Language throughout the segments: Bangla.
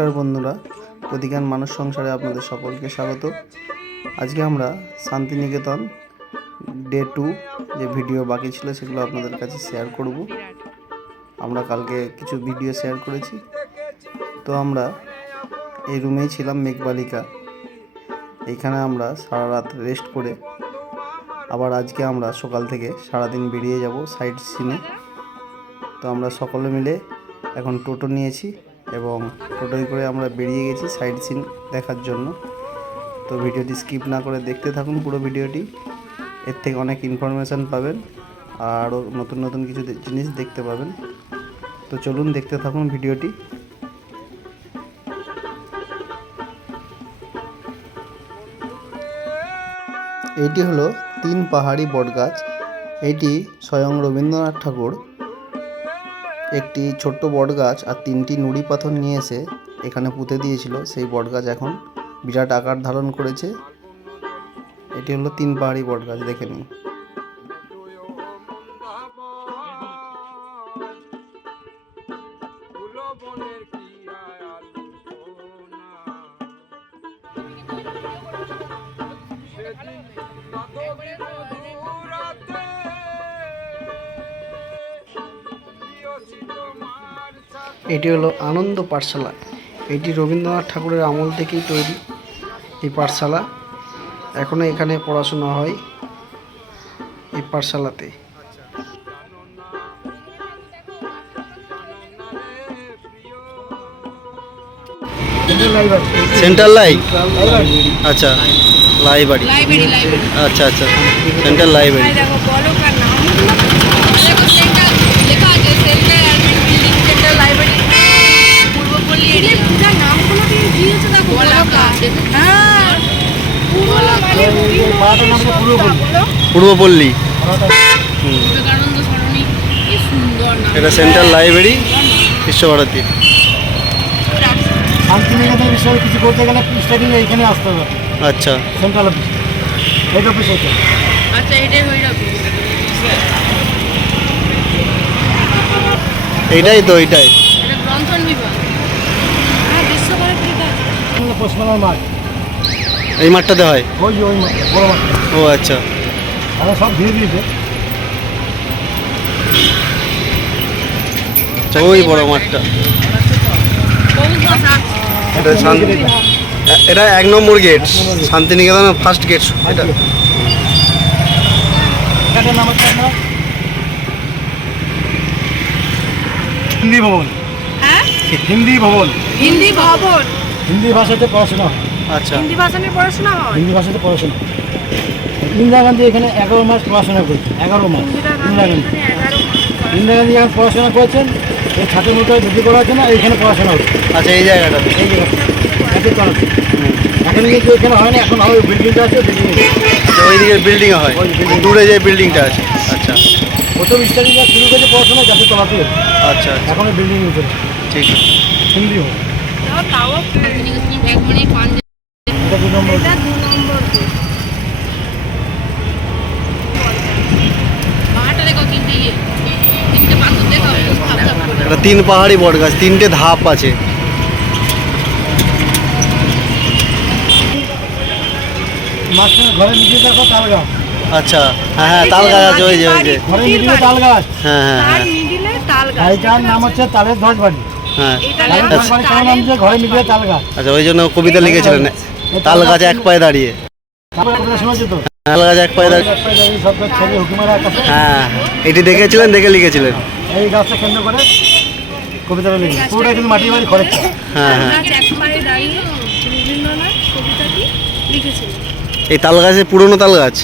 নমস্কার বন্ধুরা, প্রতিজ্ঞান মানুষ সংসারে আপনাদের সকলকে স্বাগত। আজকে আমরা শান্তিনিকেতন ডে টু যে ভিডিও বাকি ছিল সেগুলো আপনাদের কাছে শেয়ার করব। আমরা কালকে কিছু ভিডিও শেয়ার করেছি। তো আমরা এই রুমেই ছিলাম মেঘবালিকা। এইখানে আমরা সারা রাত রেস্ট করে আবার আজকে আমরা সকাল থেকে সারাদিন বেরিয়ে যাব সাইড সিনে তো আমরা সকলে মিলে এখন টোটো নিয়েছি। এবং টোটোয় করে আমরা বেরিয়ে গেছি সাইড সিন দেখার জন্য। তো ভিডিওটি স্কিপ না করে দেখতে থাকুন পুরো ভিডিওটি। এর থেকে অনেক ইনফরমেশান পাবেন আরও নতুন নতুন কিছু জিনিস দেখতে পাবেন। তো চলুন দেখতে থাকুন ভিডিওটি। এইটি হলো তিন পাহাড়ি বটগাছ। এটি স্বয়ং রবীন্দ্রনাথ ঠাকুর একটি ছোট্ট বটগাছ আর তিনটি নুড়ি পাথর নিয়ে এসে এখানে পুঁতে দিয়েছিল। সেই বটগাছ এখন বিরাট আকার ধারণ করেছে। এটি হলো তিন পাহাড়ি বটগাছ, দেখে নিন। এটি হলো আনন্দ পাঠশালা। এটি রবীন্দ্রনাথ ঠাকুরের আমল থেকেই তৈরি এই পাঠশালা। এখনও এখানে পড়াশোনা হয় এই পাঠশালাতে। সেন্ট্রাল লাইট আচ্ছা লাইব্রেরি লাইব্রেরি লাইব্রেরি আচ্ছা আচ্ছা। সেন্ট্রাল লাইব্রেরি দেখো বলো কার নাম দেখো সেন্ট্রাল লেখা আছে central building central library Purbapalli area পূজার নামগুলো দিয়ে দিয়েছে দেখো বলাকা হ্যাঁ পূর্ব মানে রবীন্দ্র পূর্বপল্লী। এটা সেন্ট্রাল লাইব্রেরি বিশ্বভারতী। শান্তিনিকেতন বিষয়ে কিছু করতে গেলে স্টাডিং এইখানে আসতে হবে। আচ্ছা। Central office. হেড অফিস এটা আচ্ছা এটাই এইটাই তো এইটাই এটা গ্রন্থন বিভাগ হ্যাঁ বিশ্বভারতী পশ্চিমবাংলার মাঠ। এই মাঠটাতে হয়? ওই ওই মাঠ বড় মাঠ। ও আচ্ছা। তারা সব দিয়ে দিয়েছে। আচ্ছা ওই বড় মাঠটা। এটা শান্তি এটা এক নম্বর গেট শান্তিনিকেতনের ফার্স্ট গেট এটা এটার নাম হচ্ছে আপনার? হিন্দি ভবন। হ্যাঁ? হিন্দি ভবন। হিন্দি ভবন। হিন্দি ভাষাতে পড়াশোনা হয়। আচ্ছা। হিন্দি ভাষা নিয়ে পড়াশোনা হয়? হিন্দি ভাষাতে পড়াশোনা। ইন্দিরা গান্ধী এখানে এগারো মাস পড়াশোনা করেছে এগারো মাস। ইন্দিরা ইন্দিরা গান্ধী। এখানে ইন্দিরা গান্ধী যখন পড়াশোনা করেছেন এই ছাত্র মুখে ভর্তি করার না এইখানে পড়াশোনা হচ্ছে। আচ্ছা এই জায়গাটাতে এই জায়গাটা। এতে এখন কিন্তু এখানে হয় না এখন হবে বিল্ডিংটা আছে বিল্ডিং আচ্ছা ওই দিকে বিল্ডিং হয়। দূরে যে বিল্ডিংটা আছে। আচ্ছা। প্রথম স্টাডিংটা শুরু করেছে পড়াশোনা যাতে তলাতে আচ্ছা আচ্ছা। এখন বিল্ডিং উঠে ঠিক। আছে হিন্দি তাও শান্তিনিকেতন ব্যাগ মানে পাঞ্জাব এটা দু নম্বর এটা দু নম্বর পাহাড়টা দেখো তিনটে ইয়ে তিনটে পাথর দেখো ধাপ ধাপ করে এটা তিন পাহাড়ি বট গাছ তিনটে ধাপ আছে মাঝখানে ঘরের নিচে দেখো তাল গাছ আচ্ছা হ্যাঁ হ্যাঁ তাল গাছ আছে ওই যে ওই যে ঘরের নিচে তাল গাছ হ্যাঁ হ্যাঁ তার হ্যাঁ মিডিলে তাল গাছ এইটার নাম হচ্ছে তালের ধ্বজ বাড়ি হ্যাঁ। গাছ। আচ্ছা ওই জন্য কবিতা লিখেছিলেন। তাল গাছ এক পায়ে দাঁড়িয়ে। তাল গাছ এক পায়ে দাঁড়িয়ে। গাছ হ্যাঁ এটি দেখেছিলেন দেখে লিখেছিলেন। এই গাছটা কেন্দ্র করে কবিতাটা লিখি পুরোটা কিন্তু মাটির বাড়ি খরচ হ্যাঁ হ্যাঁ। গাছ এই তাল গাছের পুরনো তাল গাছ।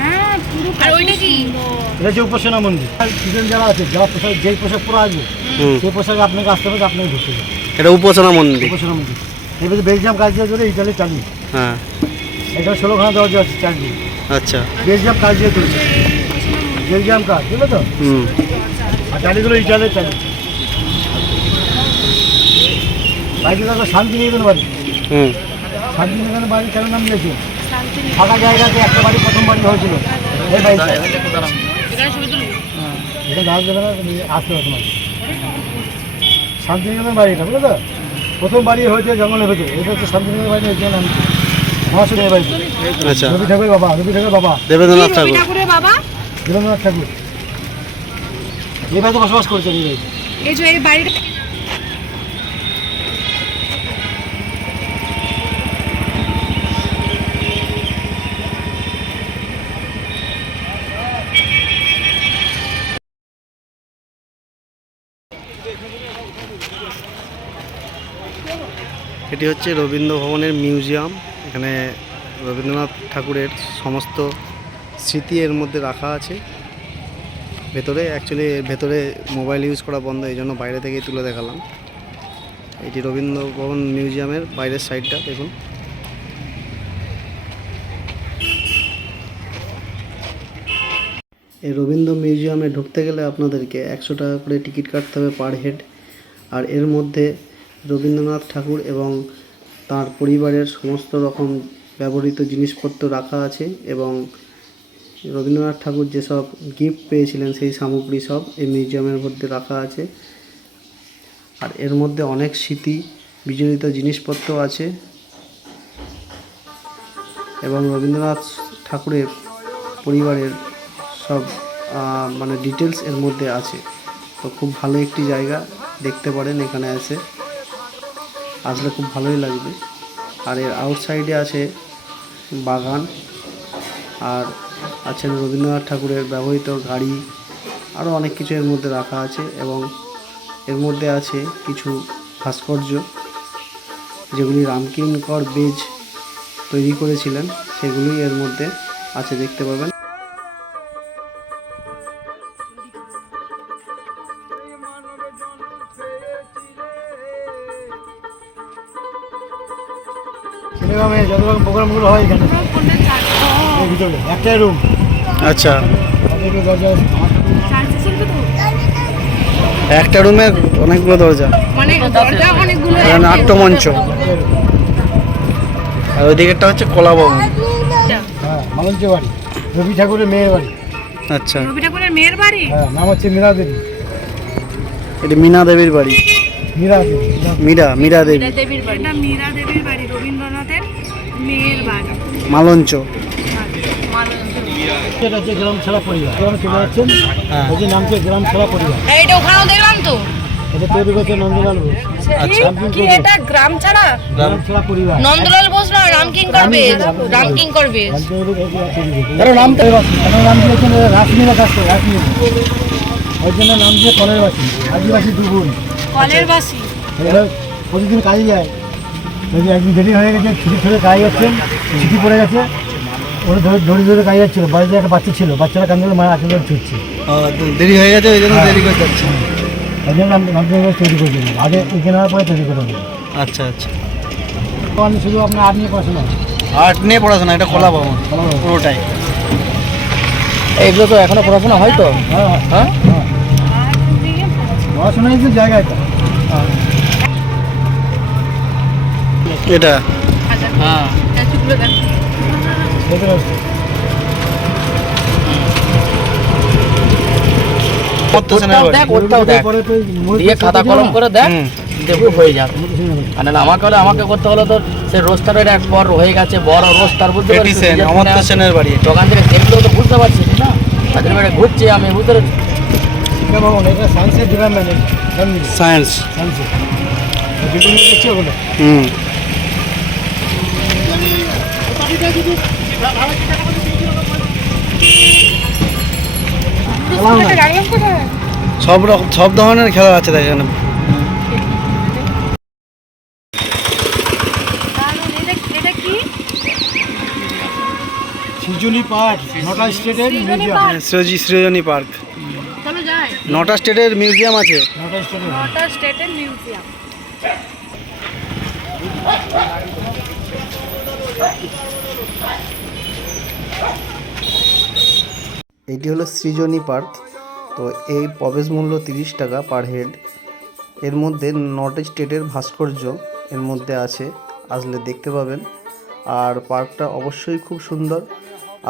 হ্যাঁ পুরো আর ওইটা কি? এটা হচ্ছে উপাসনা মন্দির। যারা আছে যারা পোশাক যেই পোশাক পরে আসবে হুম। সেই পোশাকে আপনাকে আসতে হবে আপনাকে ঢুকতে হবে। এটা উপাসনা মন্দির। উপাসনা মন্দির। এবারে বেলজিয়াম কাজ দিয়ে ধরে ইটালি চালু হ্যাঁ। এটা ষোলোখানা দরজা আছে চালু আচ্ছা। বেলজিয়াম কাজ দিয়ে তুলছে বেলজিয়াম কাজ বুঝলো তো? হুম। আর চালিগুলো ইটালি চালু বাড়িতে দেখো শান্তিনিকেতন বাড়ি। হুম। শান্তিনিকেতন বাড়ি কেন নাম দিয়েছে? ফাঁকা জায়গাতে একটা বাড়ি প্রথম বাড়ি হয়েছিল। এই বাড়িটা। এখানে তুলবো হ্যাঁ, আসতে হবে তোমার শান্তিনিকেতন বাড়ি এটা বুঝলো তো? প্রথম বাড়ি হয়েছে জঙ্গলের ভেতরে এটা হচ্ছে শান্তিনিকেতন বাড়ি হয়েছে আমি মহাসুরের বাড়ি। আচ্ছা। রবি ঠাকুর বাবা রবি ঠাকুর বাবা। দেবেন্দ্রনাথ ঠাকুর। ঠাকুরের বাবা? দেবেন্দ্রনাথ ঠাকুর। এই বাড়িতে বসবাস করছেন এই যে এই বাড়িটা এটি হচ্ছে রবীন্দ্র ভবনের মিউজিয়াম। এখানে রবীন্দ্রনাথ ঠাকুরের সমস্ত স্মৃতি এর মধ্যে রাখা আছে। ভেতরে অ্যাকচুয়ালি ভেতরে মোবাইল ইউজ করা বন্ধ, এই জন্য বাইরে থেকেই তুলে দেখালাম। এটি রবীন্দ্র ভবন মিউজিয়ামের বাইরের সাইডটা দেখুন। এই রবীন্দ্র মিউজিয়ামে ঢুকতে গেলে আপনাদেরকে একশো টাকা করে টিকিট কাটতে হবে পার হেড। আর এর মধ্যে রবীন্দ্রনাথ ঠাকুর এবং তার পরিবারের সমস্ত রকম ব্যবহৃত জিনিসপত্র রাখা আছে এবং রবীন্দ্রনাথ ঠাকুর যেসব গিফট পেয়েছিলেন সেই সামগ্রী সব এই মিউজিয়ামের মধ্যে রাখা আছে। আর এর মধ্যে অনেক স্মৃতি বিজড়িত জিনিসপত্র আছে। এবং রবীন্দ্রনাথ ঠাকুরের পরিবারের সব মানে ডিটেলস এর মধ্যে আছে। তো খুব ভালো একটি জায়গা দেখতে পারেন এখানে এসে। আসলে খুব ভালোই লাগবে। আর এর আউটসাইডে আছে বাগান, আর আছেন রবীন্দ্রনাথ ঠাকুরের ব্যবহৃত গাড়ি, আরও অনেক কিছু এর মধ্যে রাখা আছে এবং এর মধ্যে আছে কিছু ভাস্কর্য, যেগুলি রামকিঙ্কর বেজ তৈরি করেছিলেন সেগুলি এর মধ্যে আছে, দেখতে পাবেন যত রকম প্রোগ্রামগুলো হয় এখানে। এর ভিতরে একটাই রুম আচ্ছা। অনেকগুলো দরজা আছে। একটা রুমে অনেকগুলো দরজা। মানে দরজা অনেকগুলো এখানে নাট্যমঞ্চ আর ওইদিকেরটা হচ্ছে কলা ভবন হ্যাঁ মালঞ্চ বাড়ি। রবি ঠাকুরের মেয়ের বাড়ি। আচ্ছা। রবি ঠাকুরের মেয়ের বাড়ি? হ্যাঁ নাম হচ্ছে মীরা দেবী। এটি মীনা দেবীর বাড়ি। মীরা দেবী মীরা। মীরা দেবী। দেবীর বাড়ি। এটা মীরা দেবীর বাড়ি রবীন্দ্রনাথের মেয়ের বাড়ি মালঞ্চ। এটা হচ্ছে গ্রাম ছাড়া পরিবার। গ্রাম চলে যাচ্ছেন হ্যাঁ। ওই যে নাম গ্রাম ছাড়া পরিবার। এইটা ওখানেও দেখলাম তো। এটা তৈরি করছে নন্দলাল আচ্ছা। কি? এটা? গ্রাম ছাড়া? গ্রাম ছাড়া পরিবার। নন্দলাল বোস না রামকিং করবে? রামকিং করবে। এর নাম তো কেন নাম দিয়েছেন রাসমিলা কাজ রাসমিলা ওই জন্য নাম দিয়ে কলের বাসী। আদিবাসী দুগুণ। কলের বাসি। প্রতিদিন কাজে যায়। যদি একদিন দেরি হয়ে গেছে ছুটি ধরে কাজে যাচ্ছেন ছুটি পড়ে গেছে। ওরা ধরে ধরে ধরে কাজে যাচ্ছিল বাড়িতে একটা বাচ্চা ছিল বাচ্চারা কান্দলে মায়ের আচল ধরে ছুটছে। দেরি হয়ে গেছে ওই জন্য দেরি করে যাচ্ছে। ওই জন্য দিয়ে তৈরি করে দিলাম। আগে এখানে পরে তৈরি করে দিলাম আচ্ছা আচ্ছা। তো আমি শুধু আপনার আর্ট নিয়ে পড়াশোনা আর্ট নিয়ে পড়াশোনা এটা ভবন কলা ভবন। পুরোটাই। এইগুলো তো এখনও পড়াশোনা হয় তো? হ্যাঁ হ্যাঁ। পড়াশোনার যে জায়গা এটা। তো মুড়ি দিয়ে খাতা কলম করে দেখ। হয়ে যাবে। আর আমাকে হলে আমাকে করতে হলে তো সে রোস্টারের এক পর হয়ে গেছে বড় রোস্টার বুঝতে? সেন নিজের সেনের বাড়ি দোকান থেকে দেখলেও তো বুঝতে পারছিস না। তাদের বাড়ি ঘুরছি আমি বুঝতে পারছি সায়েন্স ওগুলো। হুম। সব রকম সব ধরনের খেলা আছে পার্ক নটা স্টেটের মিউজিয়াম সৃজি সৃজনী পার্ক। নটা স্টেটের মিউজিয়াম আছে। নটা স্টেটের মিউজিয়াম এইটি হলো সৃজনী পার্ক তো এই প্রবেশ মূল্য তিরিশ টাকা পার হেড এর মধ্যে নট স্টেটের ভাস্কর্য এর মধ্যে আছে, আসলে দেখতে পাবেন। আর পার্কটা অবশ্যই খুব সুন্দর,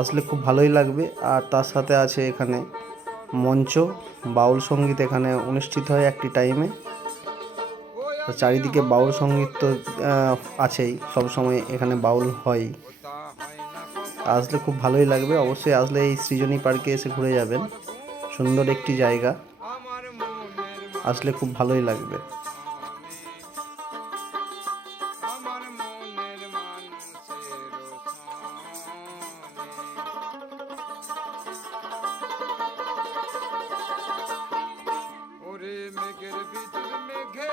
আসলে খুব ভালোই লাগবে। আর তার সাথে আছে এখানে মঞ্চ, বাউল সংগীত এখানে অনুষ্ঠিত হয় একটি টাইমে চারিদিকে বাউল সংগীত তো আছেই সবসময় এখানে বাউল হয় আসলে খুব ভালোই লাগবে, অবশ্যই আসলে এই সৃজনী পার্কে এসে ঘুরে যাবেন। সুন্দর একটি জায়গা। আসলে খুব ভালোই লাগবে। মেঘের ভিতর মেঘে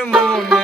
আমার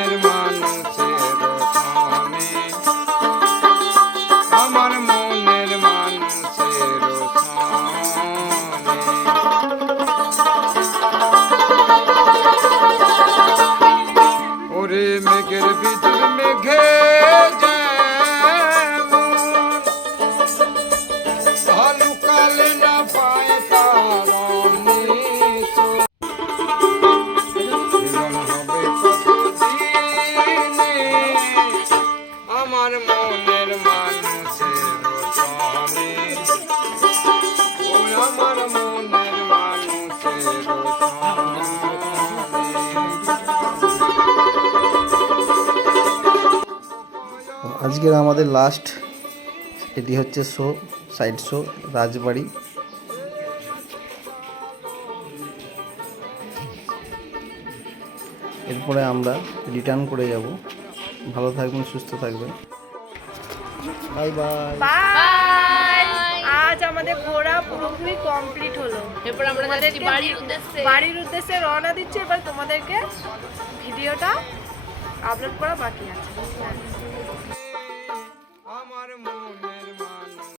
আমাদের লাস্ট এটি হচ্ছে শো সাইড শো রাজবাড়ি। এরপরে আমরা রিটার্ন করে যাব। ভালো থাকবেন সুস্থ থাকবেন। বাই বাই বাই আজ আমাদের ঘোরা পুরোপুরি কমপ্লিট হলো। এরপর আমরা যাচ্ছি বাড়ির উদ্দেশ্যে। বাড়ির উদ্দেশ্যে রওনা দিচ্ছি এবার তোমাদেরকে ভিডিওটা আপলোড করা বাকি আছে।